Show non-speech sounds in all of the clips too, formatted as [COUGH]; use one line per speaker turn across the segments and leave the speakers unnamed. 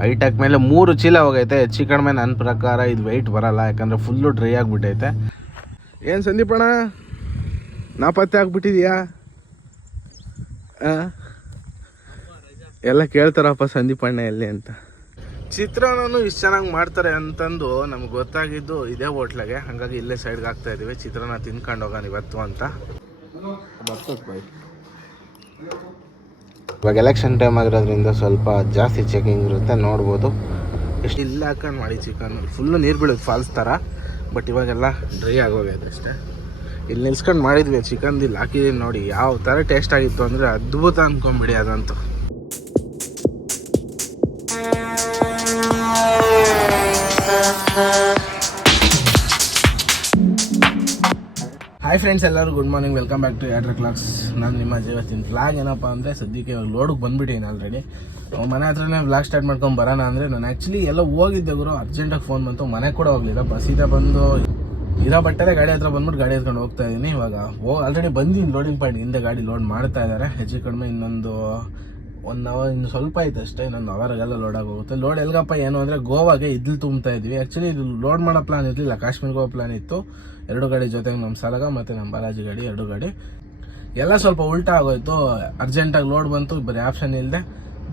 High tech ಮೇಲೆ ಮೂರು ಚೀಲ ಹೋಗೈತೆ. ಹೆಚ್ಚು ಕಡಿಮೆ ನನ್ನ ಪ್ರಕಾರ ಇದು ವೆಯ್ಟ್ ಬರಲ್ಲ, ಯಾಕಂದರೆ ಫುಲ್ಲು ಡ್ರೈ ಆಗಿಬಿಟ್ಟೈತೆ. ಏನು ಸಂದೀಪಣ್ಣ ನಾಪತ್ತೆ ಆಗ್ಬಿಟ್ಟಿದ್ಯಾ? ಎಲ್ಲ ಕೇಳ್ತಾರಪ್ಪ ಸಂದೀಪಣ್ಣ ಎಲ್ಲಿ ಅಂತ. ಚಿತ್ರಾನ್ನೂ ಇಷ್ಟು ಚೆನ್ನಾಗಿ ಮಾಡ್ತಾರೆ ಅಂತಂದು ನಮ್ಗೆ ಗೊತ್ತಾಗಿದ್ದು ಇದೇ ಹೋಟ್ಲಾಗೆ. ಹಾಗಾಗಿ ಇಲ್ಲೇ ಸೈಡ್ಗೆ ಹಾಕ್ತಾ ಇದ್ದೀವಿ ಚಿತ್ರಾನ್ನ ತಿನ್ಕೊಂಡು ಹೋಗೋಣ ಇವತ್ತು ಅಂತ. ಇವಾಗ ಎಲೆಕ್ಷನ್ ಟೈಮ್ ಆಗಿರೋದ್ರಿಂದ ಸ್ವಲ್ಪ ಜಾಸ್ತಿ ಚೆಕಿಂಗ್ ಇರುತ್ತೆ, ನೋಡ್ಬೋದು. ಎಷ್ಟು ಇಲ್ಲ ಹಾಕೊಂಡು ಮಾಡಿ ಚಿಕನ್. ಫುಲ್ಲು ನೀರು ಬೀಳೋದು ಫಾಲ್ಸ್ ಥರ ಬಟ್ ಇವಾಗೆಲ್ಲ ಡ್ರೈ ಆಗೋಗೈತೆ ಅಷ್ಟೇ. ಇಲ್ಲಿ ನಿಲ್ಸ್ಕೊಂಡು ಮಾಡಿದ್ವಿ, ಚಿಕನ್ದು ಇಲ್ಲಿ ಹಾಕಿದೀನಿ ನೋಡಿ, ಯಾವ ಥರ ಟೇಸ್ಟ್ ಆಗಿತ್ತು ಅಂದರೆ ಅದ್ಭುತ ಅಂದ್ಕೊಂಬಿಡಿ ಅದಂತೂ. ಹಾಯ್ ಫ್ರೆಂಡ್ಸ್ ಎಲ್ಲರೂ good morning welcome back to ಯಾಡ್ರ ಕ್ಲಾಕ್ಸ್ ನಾನು ನಿಮ್ಮ ಜೀವತ್ತಿನ ಫ್ಲಾಗ್ ಏನಪ್ಪ ಅಂದರೆ ಸದ್ಯಕ್ಕೆ ಇವಾಗ ಲೋಡಿಗೆ ಬಂದ್ಬಿಟ್ಟಿದ್ದೀನಿ ಆಲ್ರೆಡಿ ಮನೆ ಹತ್ರನೇ ವ್ಲಾಗ್ ಸ್ಟಾರ್ಟ್ ಮಾಡ್ಕೊಂಡು ಬರೋಣ ಅಂದರೆ ನಾನು ಆ್ಯಕ್ಚುಲಿ ಎಲ್ಲ ಹೋಗಿದ್ದೆ ಗುರು. ಅರ್ಜೆಂಟಾಗಿ ಫೋನ್ ಬಂತು. ಮನೆ ಕೂಡ ಹೋಗಲಿಲ್ಲ. ಬಸ್ಸಿದೆ ಬಂದು ಇರೋ ಬಟ್ಟೆ ಗಾಡಿ ಹತ್ರ ಬಂದ್ಬಿಟ್ಟು ಗಾಡಿ ಎತ್ಕೊಂಡು ಹೋಗ್ತಾ ಇದ್ದೀನಿ ಇವಾಗ ಓ ಆಲ್ರೆಡಿ ಬಂದಿನಿ ಲೋಡಿಂಗ್ ಪಾಯಿಂಟ್ ಹಿಂದೆ ಗಾಡಿ ಲೋಡ್ ಮಾಡ್ತಾ ಇದ್ದಾರೆ ಹೆಚ್ಚು ಕಡಿಮೆ ಇನ್ನೊಂದು ಒನ್ ಅವರ್ ಇನ್ನು ಸ್ವಲ್ಪ ಆಯ್ತು ಅಷ್ಟೇ, ಇನ್ನೊಂದು ಅವರ್ಗೆಲ್ಲ ಲೋಡ್ ಆಗೋಗುತ್ತೆ. ಲೋಡ್ ಎಲ್ಗಪ್ಪ ಏನು ಅಂದರೆ ಗೋವಾಗೆ ಇದ್ಲು ತುಂಬ್ತಾ ಇದ್ವಿ ಆ್ಯಕ್ಚುಲಿ ಇದು ಲೋಡ್ ಮಾಡೋ ಪ್ಲಾನ್ ಇರಲಿಲ್ಲ. ಕಾಶ್ಮೀರ್ ಗೋವಾ ಪ್ಲಾನ್ ಇತ್ತು. ಎರಡು ಗಾಡಿ ಜೊತೆಗೆ ನಮ್ಮ ಸಾಲಗ ಮತ್ತು ನಮ್ಮ ಬಾಲಾಜಿ ಗಾಡಿ, ಎರಡು ಗಾಡಿ. ಎಲ್ಲ ಸ್ವಲ್ಪ ಉಲ್ಟಾ ಆಗೋಯ್ತು. ಅರ್ಜೆಂಟಾಗಿ ಲೋಡ್ ಬಂತು. ಬರೀ ಆಪ್ಷನ್ ಇಲ್ಲದೆ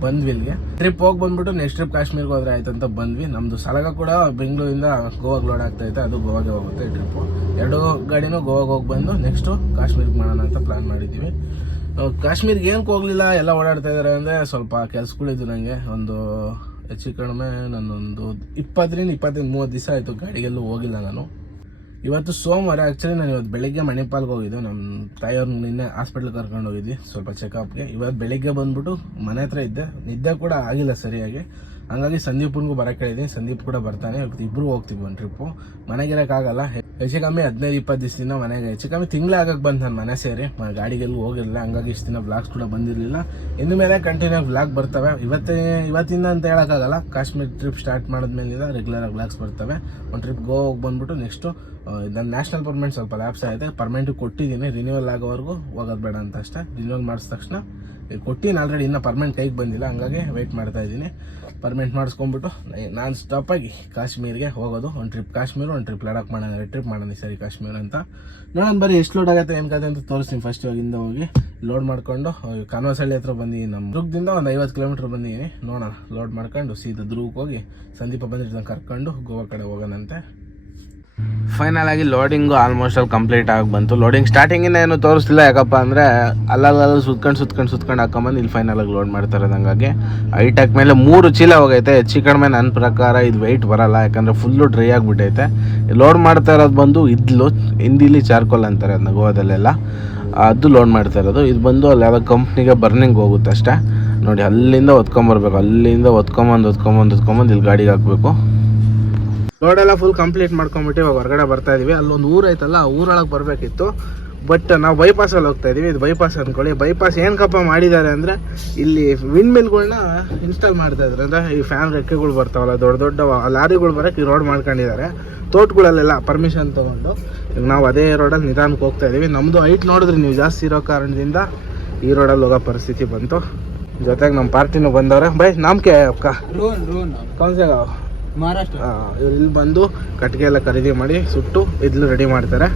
ಬಂದ್ವಿ ಇಲ್ಲಿಗೆ ಟ್ರಿಪ್ ಹೋಗಿ ಬಂದ್ಬಿಟ್ಟು ನೆಕ್ಸ್ಟ್ ಟ್ರಿಪ್ ಕಾಶ್ಮೀರ್ಗೆ ಹೋದ್ರೆ ಆಯ್ತು ಅಂತ ಬಂದ್ವಿ. ನಮ್ಮದು ಸಲಗ ಕೂಡ ಬೆಂಗಳೂರಿಂದ ಗೋವಾಗೆ ಲೋಡ್ ಆಗ್ತಾ ಇತ್ತು. ಅದು ಗೋವಾಗೆ ಹೋಗುತ್ತೆ ಟ್ರಿಪ್ಪು ಎರಡು ಗಾಡಿನೂ ಗೋವಾಗೆ ಹೋಗಿ ಬಂದು ನೆಕ್ಸ್ಟು ಕಾಶ್ಮೀರ್ಗೆ ಮಾಡೋಣ ಅಂತ ಪ್ಲಾನ್ ಮಾಡಿದ್ದೀವಿ. ಕಾಶ್ಮೀರ್ಗೆ ಏನಕ್ಕೆ ಹೋಗ್ಲಿಲ್ಲ, ಎಲ್ಲ ಓಡಾಡ್ತಾ ಇದ್ದಾರೆ ಅಂದರೆ ಸ್ವಲ್ಪ ಕೆಲಸಗಳಿದ್ದು ನನಗೆ ಒಂದು ಹೆಚ್ಚು ಕಡಿಮೆ ನಾನೊಂದು ಇಪ್ಪತ್ತರಿಂದ ಇಪ್ಪತ್ತೈದು ಮೂವತ್ತು ದಿವಸ ಆಯಿತು ಗಾಡಿಗೆಲ್ಲೂ ಹೋಗಿಲ್ಲ ನಾನು. ಇವತ್ತು ಸೋಮವಾರ ಆ್ಯಕ್ಚುಲಿ ನಾನು ಇವತ್ತು ಬೆಳಿಗ್ಗೆ ಮಣಿಪಾಲ್ಗೆ ಹೋಗಿದ್ದೆ. ನಮ್ಮ ತಾಯಿಯವ್ರನ್ನ ನಿನ್ನೆ ಹಾಸ್ಪಿಟ್ಲಿಗೆ ಕರ್ಕೊಂಡು ಹೋಗಿದ್ವಿ, ಸ್ವಲ್ಪ ಚೆಕಪ್ಗೆ ಇವತ್ತು ಬೆಳಿಗ್ಗೆ ಬಂದ್ಬಿಟ್ಟು ಮನೆ ಹತ್ರ ಇದ್ದೆ. ನಿದ್ದೆ ಕೂಡ ಆಗಿಲ್ಲ ಸರಿಯಾಗಿ. ಹಂಗಾಗಿ ಸಂದೀಪ್ನಿಗೂ ಬರೋಕೆ ಹೇಳಿದ್ದೀನಿ. ಸಂದೀಪ್ ಕೂಡ ಬರ್ತಾನೆ. ಇವತ್ತು ಇಬ್ಬರು ಹೋಗ್ತೀವಿ ಒಂದು ಟ್ರಿಪ್ಪು ಮನೆಗಿರೋಕ್ಕಾಗಲ್ಲ. ಹೆಚ್ಚು ಕಮ್ಮಿ ಹದಿನೈದು, ಇಪ್ಪತ್ತು ದಿವಸದಿಂದ ಮನೆಗೆ ಹೆಚ್ಚು ಕಮ್ಮಿ ತಿಂಗಳಾಗಕ್ಕೆ ಬಂತು ನಾನು ಮನೆ ಸೇರಿ. ಗಾಡಿಗೆಲ್ಲೂ ಹೋಗಿರಲಿಲ್ಲ, ಹಂಗಾಗಿ ಇಷ್ಟು ದಿನ ಬ್ಲಾಗ್ಸ್ ಕೂಡ ಬಂದಿರಲಿಲ್ಲ. ಇನ್ನು ಮೇಲೆ ಕಂಟಿನ್ಯೂ ಬ್ಲಾಗ್ ಬರ್ತವೆ. ಇವತ್ತೇ ಇವತ್ತಿಂದ ಅಂತ ಹೇಳೋಕ್ಕಾಗಲ್ಲ ಕಾಶ್ಮೀರ್ ಟ್ರಿಪ್ ಸ್ಟಾರ್ಟ್ ಮಾಡಿದ್ಮೇಲಿಂದ ರೆಗ್ಯುಲರ್ ಬ್ಲಾಗ್ಸ್ ಬರ್ತವೆ. ಒಂದು ಟ್ರಿಪ್ ಗೋವಾಗೆ ಬಂದ್ಬಿಟ್ಟು ನೆಕ್ಸ್ಟು ನನ್ನ ನ್ಯಾಷನಲ್ ಪರ್ಮೆಂಟ್ ಸ್ವಲ್ಪ ಲ್ಯಾಪ್ಸ್ ಆಗಿದೆ ಪರ್ಮೆಂಟ್ ಕೊಟ್ಟಿದ್ದೀನಿ. ರಿನ್ಯೂವಲ್ ಆಗೋವರೆಗೂ ಹೋಗೋದು ಬೇಡ ಅಂತ ಅಷ್ಟೇ. ರಿನ್ಯೂವಲ್ ಮಾಡಿದ ತಕ್ಷಣ ಕೊಟ್ಟಿನಿ. ಆಲ್ರೆಡಿ ಇನ್ನೂ ಪರ್ಮೆಂಟ್ ಕೈಗೆ ಬಂದಿಲ್ಲ. ಹಂಗಾಗಿ ವೆಯ್ಟ್ ಮಾಡ್ತಾ ಇದ್ದೀನಿ. ಪರ್ಮೆಂಟ್ ಮಾಡಿಸ್ಕೊಂಬಿಟ್ಟು ನಾನು ಸ್ಟಾಪಾಗಿ ಕಾಶ್ಮೀರಿಗೆ ಹೋಗೋದು. ಒಂದು ಟ್ರಿಪ್ ಕಾಶ್ಮೀರ, ಒಂದು ಟ್ರಿಪ್ ಲಡಾಕ್ ಮಾಡೋಣ. ಟ್ರಿಪ್ ಮಾಡೋಣ ಸರಿ ಕಾಶ್ಮೀರ ಅಂತ. ನೋಡೋಣ ಬರೀ ಎಷ್ಟು ಲೋಡ್ ಆಗುತ್ತೆ, ಏನು ಕತೆ ಅಂತ ತೋರಿಸ್ತೀನಿ ಫಸ್ಟ್ ಇವಾಗಿಂದ ಹೋಗಿ. ಲೋಡ್ ಮಾಡಿಕೊಂಡು ಕನ್ವಸಳ್ಳಿ ಹತ್ರ ಬಂದಿದ್ದೀನಿ ನಮ್ಮ ದುರ್ಗದಿಂದ ಒಂದು ಐವತ್ತು ಕಿಲೋಮೀಟ್ರ್ ಬಂದಿದ್ದೀನಿ. ನೋಡೋಣ. ಲೋಡ್ ಮಾಡ್ಕೊಂಡು ಸೀದಾ ದುರ್ಗಕ್ಕೆ ಹೋಗಿ ಸಂದೀಪ ಬಂದಿರ್ತಾನೆ ಕರ್ಕೊಂಡು ಗೋವಾ ಕಡೆ ಹೋಗೋಣಂತೆ. ಫೈನಲ್ ಆಗಿ ಲೋಡಿಂಗು ಆಲ್ಮೋಸ್ಟ್ ಅಲ್ಲಿ ಕಂಪ್ಲೀಟ್ ಆಗಿ ಬಂತು. ಲೋಡಿಂಗ್ ಸ್ಟಾರ್ಟಿಂಗಿಂದ ಏನು ತೋರಿಸ್ತಿಲ್ಲ ಯಾಕಪ್ಪ ಅಂದರೆ ಅಲ್ಲಲ್ಲ ಸುತ್ಕೊಂಡು ಸುತ್ಕೊಂಡು ಸುತ್ಕೊಂಡು ಹಾಕೊಂಬಂದು ಇಲ್ಲಿ ಫೈನಲ್ ಆಗಿ ಲೋಡ್ ಮಾಡ್ತಾರೆ ಹಂಗಾಗಿ. ಹೈಟೆಕ್ ಮೇಲೆ ಮೂರು ಚೀಲ ಹೋಗೈತೆ. ಹೆಚ್ಚು ಕಡಿಮೆ ನನ್ನ ಪ್ರಕಾರ ಇದು ವೆಯ್ಟ್ ಬರಲ್ಲ. ಯಾಕಂದರೆ ಫುಲ್ಲು ಡ್ರೈ ಆಗಿಬಿಟ್ಟೈತೆ. ಲೋಡ್ ಮಾಡ್ತಾ ಇರೋದು ಬಂದು ಇದ್ಲು. ಹಿಂದಿಲಿ ಚಾರ್ಕೋಲ್ ಅಂತಾರೆ ಅದನ್ನ ಗೋವಾದಲ್ಲೆಲ್ಲ. ಅದು ಲೋಡ್ ಮಾಡ್ತಾ ಇರೋದು. ಇದು ಬಂದು ಅಲ್ಲಿ ಯಾವುದೋ ಕಂಪ್ನಿಗೆ ಬರ್ನಿಂಗ್ ಹೋಗುತ್ತೆ ಅಷ್ಟೇ. ನೋಡಿ ಅಲ್ಲಿಂದ ಒತ್ಕೊಂಬರ್ಬೇಕು ಅಲ್ಲಿಂದ ಒತ್ಕೊಂಬಂದು ಒತ್ಕೊಂಬಂದು ಒತ್ಕೊಂಬಂದು ಇಲ್ಲಿ ಗಾಡಿಗೆ ಹಾಕಬೇಕು. ರೋಡ್ ಎಲ್ಲ ಫುಲ್ ಕಂಪ್ಲೀಟ್ ಮಾಡ್ಕೊಂಬಿಟ್ಟು ಇವಾಗ ಹೊರಗಡೆ ಬರ್ತಾ ಇದೀವಿ. ಅಲ್ಲೊಂದು ಊರು ಐತಲ್ಲ ಆ ಊರೊಳಗೆ ಬರಬೇಕಿತ್ತು. ಬಟ್ ನಾವು ಬೈಪಾಸಲ್ಲಿ ಹೋಗ್ತಾ ಇದೀವಿ. ಇದು ಬೈಪಾಸ್ ಅಂದ್ಕೊಳ್ಳಿ ಬೈಪಾಸ್ ಏನಕ್ಕಪ್ಪ ಮಾಡಿದ್ದಾರೆ ಅಂದರೆ ಇಲ್ಲಿ ವಿಂಡ್ ಮಿಲ್ಗಳನ್ನ ಇನ್ಸ್ಟಾಲ್ ಮಾಡ್ತಾ ಇದ್ದಾರೆ ಅಂದರೆ ಈ ಫ್ಯಾನ್ ರೆಕ್ಕೆಗಳು ಬರ್ತಾವಲ್ಲ ದೊಡ್ಡ ದೊಡ್ಡ ಲಾರಿಗಳು ಬರೋಕ್ಕೆ ಈ ರೋಡ್ ಮಾಡ್ಕೊಂಡಿದ್ದಾರೆ ತೋಟಗಳಲ್ಲೆಲ್ಲ ಪರ್ಮಿಷನ್ ತಗೊಂಡು. ಈಗ ನಾವು ಅದೇ ರೋಡಲ್ಲಿ ನಿಧಾನಕ್ಕೆ ಹೋಗ್ತಾ ಇದೀವಿ. ನಮ್ಮದು ಹೈಟ್ ನೋಡಿದ್ರೆ ನೀವು ಜಾಸ್ತಿ ಇರೋ ಕಾರಣದಿಂದ ಈ ರೋಡಲ್ಲಿ ಹೋಗೋ ಪರಿಸ್ಥಿತಿ ಬಂತು. ಜೊತೆಗೆ ನಮ್ಮ ಪಾರ್ಟಿನೂ ಬಂದವ್ರೆ. ಬೈ ನಾಮಕೆ ಅಕ್ಕ
ರೋನ್ ರೋನ್
ಕೌನ್ಸೆ ಗಾವ್
ಮಹಾರಾಷ್ಟ್ರ.
ಇಲ್ಲಿ ಬಂದು ಕಟ್ಟಿಗೆ ಎಲ್ಲ ಖರೀದಿ ಮಾಡಿ ಸುಟ್ಟು ಇದ್ಲು ರೆಡಿ ಮಾಡ್ತಾರೆ.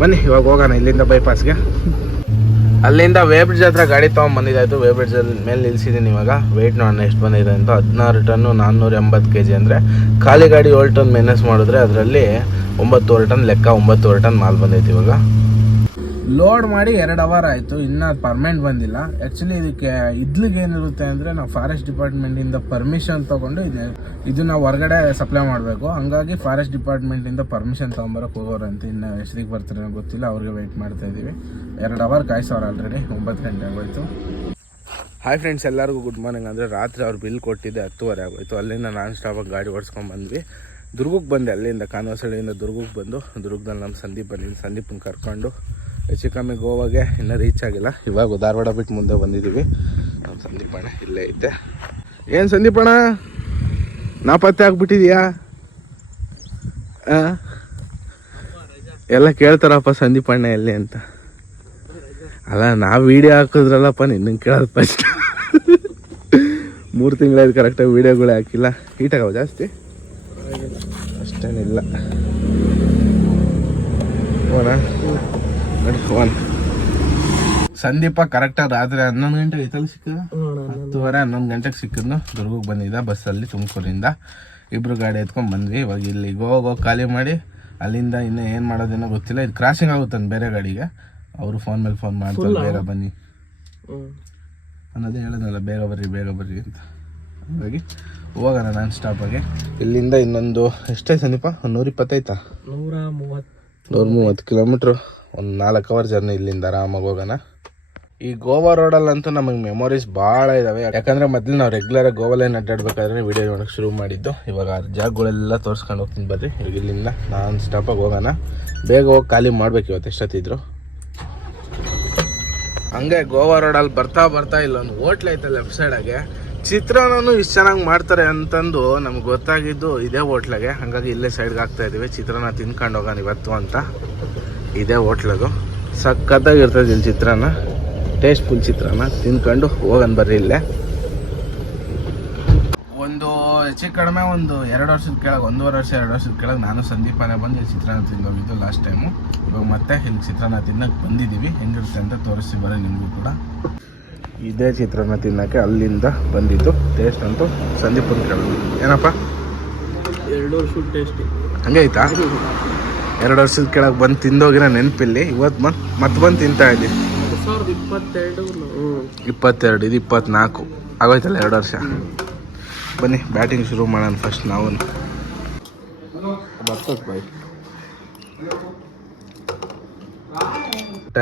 ಬನ್ನಿ, ಇವಾಗ ಹೋಗೋಣ ಇಲ್ಲಿಂದ ಬೈಪಾಸ್ಗೆ ಅಲ್ಲಿಂದ ವೇ ಬ್ರಿಡ್ಜ್ ಹತ್ರ ಗಾಡಿ ತೊಗೊಂಡ್ ಬಂದಿದ್ದಾಯ್ತು ವೇ ಬ್ರಿಡ್ಜ್ ಮೇಲೆ ನಿಲ್ಸಿದ್ದೀನಿ ಇವಾಗ. ವೆಯ್ಟ್ ನೋಡೋಣ ಎಷ್ಟು ಬಂದಿದೆ ಅಂತ. ಹದಿನಾರು ಟನ್ನು ನಾನ್ನೂರ ಎಂಬತ್ತು ಕೆ ಜಿ ಅಂದರೆ ಖಾಲಿ ಗಾಡಿ ಏಳು ಟನ್ ಮೈನಸ್ ಮಾಡಿದ್ರೆ ಅದರಲ್ಲಿ ಒಂಬತ್ತುವರೆ ಟನ್ ಲೆಕ್ಕ, ಒಂಬತ್ತೂವರೆ ಟನ್ ಮಾಲ್ ಬಂದೈತಿ ಇವಾಗ. ಲೋಡ್ ಮಾಡಿ ಎರಡು ಅವರ್ ಆಯಿತು, ಇನ್ನೂ ಪರ್ಮೆಂಟ್ ಬಂದಿಲ್ಲ. ಆ್ಯಕ್ಚುಲಿ ಇದಕ್ಕೆ ಇದ್ಲಿಗೆ ಏನಿರುತ್ತೆ ಅಂದರೆ ನಾವು ಫಾರೆಸ್ಟ್ ಡಿಪಾರ್ಟ್ಮೆಂಟಿಂದ ಪರ್ಮಿಷನ್ ತೊಗೊಂಡು ಇದೆ, ಇದು ನಾವು ಹೊರಗಡೆ ಸಪ್ಲೈ ಮಾಡಬೇಕು. ಹಂಗಾಗಿ ಫಾರೆಸ್ಟ್ ಡಿಪಾರ್ಟ್ಮೆಂಟಿಂದ ಪರ್ಮಿಷನ್ ಹೋಗೋರು ಅಂತ ಇನ್ನು ಹೆಸರಿಗೆ ಬರ್ತಾರೆ ಗೊತ್ತಿಲ್ಲ, ಅವ್ರಿಗೆ ವೆಯ್ಟ್ ಮಾಡ್ತಾ ಇದ್ದೀವಿ ಎರಡು ಅವರ್ ಕಾಯಿಸೋರು ಆಲ್ರೆಡಿ ಒಂಬತ್ತು ಗಂಟೆ ಆಗೋಯ್ತು. ಹಾಯ್ ಫ್ರೆಂಡ್ಸ್ ಎಲ್ಲರಿಗೂ ಗುಡ್ ಮಾರ್ನಿಂಗ್ ಅಂದರೆ ರಾತ್ರಿ ಅವ್ರು ಬಿಲ್ ಕೊಟ್ಟಿದ್ದೆ ಹತ್ತುವರೆ ಆಗೋಯ್ತು. ಅಲ್ಲಿಂದ ನಾನ್ ಸ್ಟಾಪಾಗಿ ಗಾಡಿ ಓಡಿಸ್ಕೊಂಡು ಬಂದ್ವಿ. ದುರ್ಗಕ್ಕೆ ಬಂದೆ, ಅಲ್ಲಿಂದ ಕಾನ್ವಾಸಳ್ಳಿಯಿಂದ ದುರ್ಗಕ್ಕೆ ಬಂದು, ದುರ್ಗದಲ್ಲಿ ನಮ್ಮ ಸಂದೀಪ್ ಬಂದಿದ್ದು, ಸಂದೀಪನ ಕರ್ಕೊಂಡು. ಹೆಚ್ಚು ಕಮ್ಮಿ ಗೋವಾಗೆ ಇನ್ನೂ ರೀಚ್ ಆಗಿಲ್ಲ. ಇವಾಗ ಧಾರವಾಡ ಬಿಟ್ಟು ಮುಂದೆ ಬಂದಿದ್ದೀವಿ. ನಮ್ಮ ಸಂದೀಪಣ್ಣ ಇಲ್ಲೇ ಐತೆ ಏನು ಸಂದೀಪಣ್ಣ ನಾಪತ್ತೆ ಆಗ್ಬಿಟ್ಟಿದ್ಯಾ? ಆ? ಎಲ್ಲ ಕೇಳ್ತಾರಪ್ಪ ಸಂದೀಪಣ್ಣ ಎಲ್ಲಿ ಅಂತ. ಅಲ್ಲ, ನಾವು ವೀಡಿಯೋ ಹಾಕಿದ್ರಲ್ಲಪ್ಪ ನಿನ್ನ ಕೇಳೋದು ಫಸ್ಟ್ ಮೂರು ತಿಂಗಳಾಯ್ತು ಕರೆಕ್ಟಾಗಿ ವೀಡಿಯೋಗಳೇ ಹಾಕಿಲ್ಲ. ಹೀಟಾಗವ ಜಾಸ್ತಿ? ಅಷ್ಟೇನಿಲ್ಲ. ಓನಾ ಸಂದೀಪ ಕರೆಕ್ಟಾಗಿ ರಾತ್ರಿ ಹನ್ನೊಂದು ಗಂಟೆಗೆ ಐತಲ್ಲ ಸಿಕ್ಕ ಹತ್ತುವರೆ ಹನ್ನೊಂದು ಗಂಟೆಗೆ ಸಿಕ್ಕಿದ್ನು ದುರ್ಗಕ್ಕೆ ಬಂದಿದ್ದ ಬಸ್ಸಲ್ಲಿ ತುಮಕೂರಿಂದ. ಇಬ್ರು ಗಾಡಿ ಎತ್ಕೊಂಡು ಬಂದ್ವಿ. ಇವಾಗ ಇಲ್ಲಿ ಹೋಗೋ ಖಾಲಿ ಮಾಡಿ ಅಲ್ಲಿಂದ ಇನ್ನೂ ಏನು ಮಾಡೋದೇನೋ ಗೊತ್ತಿಲ್ಲ. ಇದು ಕ್ರಾಸಿಂಗ್ ಆಗುತ್ತಂತ ಬೇರೆ ಗಾಡಿಗೆ. ಅವರು ಫೋನ್ ಮೇಲೆ ಫೋನ್ ಮಾಡ್ತಾರೆ ಬೇಗ ಬನ್ನಿ. ಅನ್ನೋದೇ ಹೇಳೋದಲ್ಲ ಬೇಗ ಬರ್ರಿ ಬೇಗ ಬರ್ರಿ ಅಂತ. ಹಾಗಾಗಿ ಹೋಗೋಣ ನಾನು ಸ್ಟಾಪಾಗೆ ಇಲ್ಲಿಂದ ಇನ್ನೊಂದು ಎಷ್ಟೇ ಸಂದೀಪ? ಒಂದು ನೂರ ಇಪ್ಪತ್ತೈತಾ
ನೂರ ಮೂವತ್ತು
ನೂರ ಮೂವತ್ತು ಕಿಲೋಮೀಟ್ರು ಒಂದು ನಾಲ್ಕು ಅವರ್ ಜರ್ನಿ ಇಲ್ಲಿಂದ ಆರಾಮಾಗಿ ಹೋಗೋಣ. ಈ ಗೋವಾ ರೋಡಲ್ಲಂತೂ ನಮಗೆ ಮೆಮೊರೀಸ್ ಭಾಳ ಇದಾವೆ. ಯಾಕಂದರೆ ಮೊದಲು ನಾವು ರೆಗ್ಯುಲರಾಗಿ ಗೋವಾಲೇನು ಅಡ್ಡಾಡ್ಬೇಕಾದ್ರೆ ವೀಡಿಯೋ ನೋಡೋಕೆ ಶುರು ಮಾಡಿದ್ದು. ಇವಾಗ ಆ ಜಾಗಗಳೆಲ್ಲ ತೋರಿಸ್ಕೊಂಡು ಹೋಗ್ತೀನಿ ಬರ್ರಿ. ಇವಾಗ ಇಲ್ಲಿಂದ ನಾನ್ ಸ್ಟಾಪಾಗಿ ಹೋಗೋಣ. ಬೇಗ ಹೋಗಿ ಖಾಲಿ ಮಾಡ್ಬೇಕು ಇವತ್ತು ಎಷ್ಟೊತ್ತಿದ್ರು. ಹಂಗೆ ಗೋವಾ ರೋಡಲ್ಲಿ ಬರ್ತಾ ಬರ್ತಾ ಇಲ್ಲೊಂದು ಹೋಟ್ಲ್ ಐತೆ ಲೆಫ್ಟ್ ಸೈಡಾಗೆ ಚಿತ್ರಾನ್ನೂ ಇಷ್ಟು ಚೆನ್ನಾಗಿ ಮಾಡ್ತಾರೆ ಅಂತಂದು ನಮ್ಗೆ ಗೊತ್ತಾಗಿದ್ದು ಇದೇ ಹೋಟ್ಲಾಗೆ. ಹಂಗಾಗಿ ಇಲ್ಲೇ ಸೈಡ್ಗೆ ಹಾಕ್ತಾ ಇದ್ದೀವಿ ಚಿತ್ರಾನ್ನ ತಿನ್ಕೊಂಡು ಹೋಗೋಣ ಇವತ್ತು ಅಂತ. ಇದೇ ಹೋಟ್ಲದು. ಸಖತ್ತಾಗಿರ್ತದೆ ಇಲ್ಲಿ ಚಿತ್ರಾನ್ನ. ಟೇಸ್ಟ್ಫುಲ್ ಚಿತ್ರಾನ್ನ. ತಿನ್ಕೊಂಡು ಹೋಗನ್ ಬರ್ರಿ ಇಲ್ಲೇ. ಒಂದು ಹೆಚ್ಚು ಕಡಿಮೆ ಒಂದು ಎರಡು ವರ್ಷದ ಕೆಳಗೆ ಒಂದೂವರೆ ವರ್ಷ ಎರಡು ವರ್ಷದ ಕೆಳಗೆ ನಾನು ಸಂದೀಪನೇ ಬಂದು ಇಲ್ಲಿ ಚಿತ್ರಾನ್ನ ತಿಂದೋಗಿದ್ದು ಲಾಸ್ಟ್ ಟೈಮು ಇವಾಗ ಮತ್ತೆ ಇಲ್ಲಿ ಚಿತ್ರಾನ್ನ ತಿನ್ನಕ್ಕೆ ಬಂದಿದ್ದೀವಿ. ಹೆಂಗಿರುತ್ತೆ ಅಂತ ತೋರಿಸಿ ಬರ ನಿಮಗೂ ಕೂಡ. ಇದೇ ಚಿತ್ರಾನ್ನ ತಿನ್ನಕ್ಕೆ ಅಲ್ಲಿಂದ ಬಂದಿದ್ದು. ಟೇಸ್ಟ್ ಅಂತೂ ಸಂದೀಪನ ಕೇಳೋದು. ಏನಪ್ಪ?
ಎರಡು ವರ್ಷ ಟೇಸ್ಟಿ
ಹಂಗೆ ಐತಾ ಎರಡು ವರ್ಷದ ಕೆಳಗೆ ಬಂದು ತಿಂದೋಗಿರೋ ನೆನಪಿಲ್ಲಿ ಇವತ್ತು ಬಂದು ಮತ್ತೆ ಬಂದು ತಿಂತಾ
ಇದ್ದೀನಿ. ಇಪ್ಪತ್ತೆರಡು,
ಇದು ಇಪ್ಪತ್ನಾಲ್ಕು. ಆಗೋಯ್ತಲ್ಲ ಎರಡು ವರ್ಷ? ಬನ್ನಿ, ಬ್ಯಾಟಿಂಗ್ ಶುರು ಮಾಡೋಣ ಫಸ್ಟ್ ನಾವು ಬರ್ತದೆ